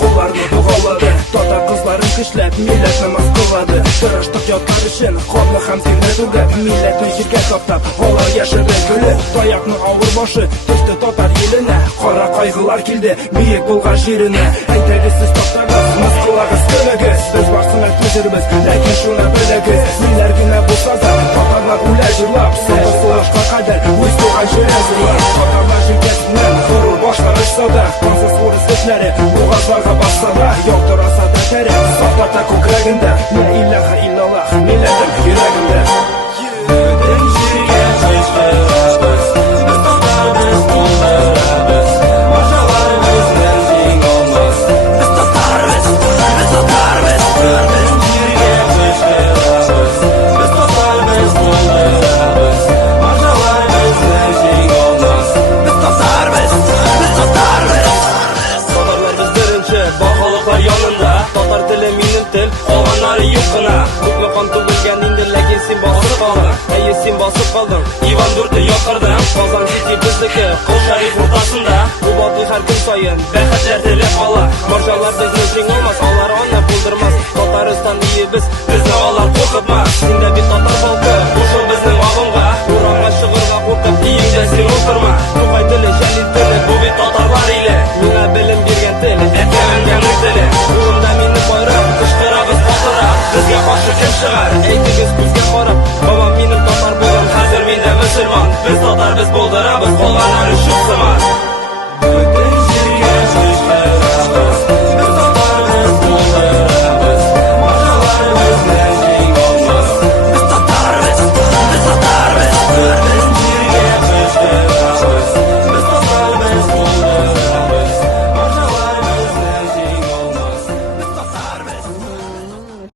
Қолларны бұғалады, татар кызларын көчләп милләтне мыскыллады. Тырыштык ятлар өчен хатны һәм сирне түгеп, милләтне җиргә таптап, алар яшәде гөле. Таякны авыр башы төште татар еленә, кара кайгылар килде биек булган җиренә. Әйтәгез сез татарлар, мыскыллагыз көнегез, без барсына түзербез, ләкин шуны белегез, милләр генә булса да татарлар үлә җырлап, сулашка кадәр үз туган җирен зурлап. Татарлар җилкәсеннән горур башланышса да, ансыз урыс эшләре бугазларга басса да, яктыраса да тәре, саклата күкрәгендә, ла илляха иллаллах, милләтем йөрәгендә. Йөрәгем җиргә чәчкәбез, без татарбыз, булдырабыз, маржаларыбызны җиңалмас, без татарбыз, без татарбыз, йөрәгем җиргә чәчкәбез, без татарбыз, булдырабыз, маржаларыбызны җиңалмас, без татарбыз, без татарбыз. Татарлар бездеренче баһалыклар янында, татар теле минем тел, калганнары юк кына. Күпме кан түгелгән инде, ләкин син басып калдың, әйе син басып калдың. Иван дүрте якырдың, Казан сити безнеке, кол шәриф уртасында. Бу батый һәр көн саен бәхетләр телеп ала. Маржалар безне җиңалмас, алар аны булдырмас. Татарстан диебез, безне алар куркытмас. Син дә бит татар халкы, кушыл безнең авылга. Урамга чыгырга куркып, иеңдә син утырма. Тукай теле, шәһит теле, бу бит татарлар иле. Миңа белем биргән теле, әкәмдән теле. Улымда минем байрак, кычкырабыз татара. Безгә каршы кем чыгар? Әйтегез күзгә карап, бабам минем татар булган, хәзер мин дә мөселман. Без татар, без булдырабыз, калганнары шук сыман.